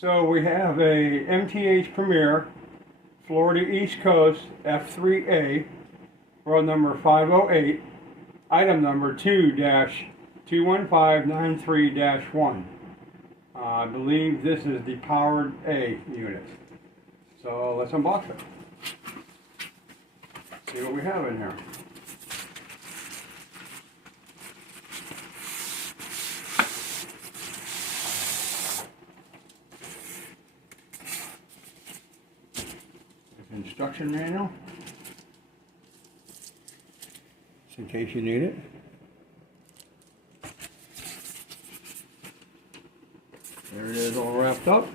So we have a MTH Premier Florida East Coast F3A, road number 508, item number 2-21593-1. I believe this is the powered A unit. So let's unbox it. See what we have in here. Instruction manual, just in case you need it. There it is, all wrapped up,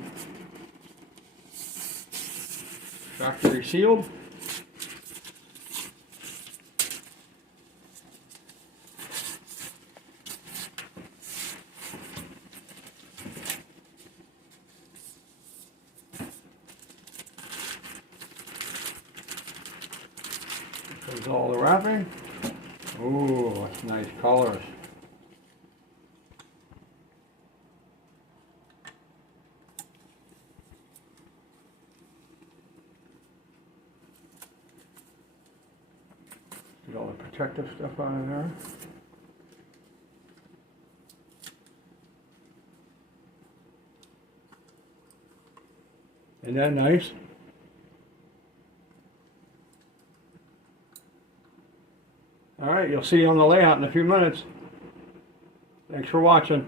factory sealed. There's all the wrapping. Oh, it's nice colors. Get all the protective stuff out of there. Isn't that nice? All right, you'll see you on the layout in a few minutes. Thanks for watching.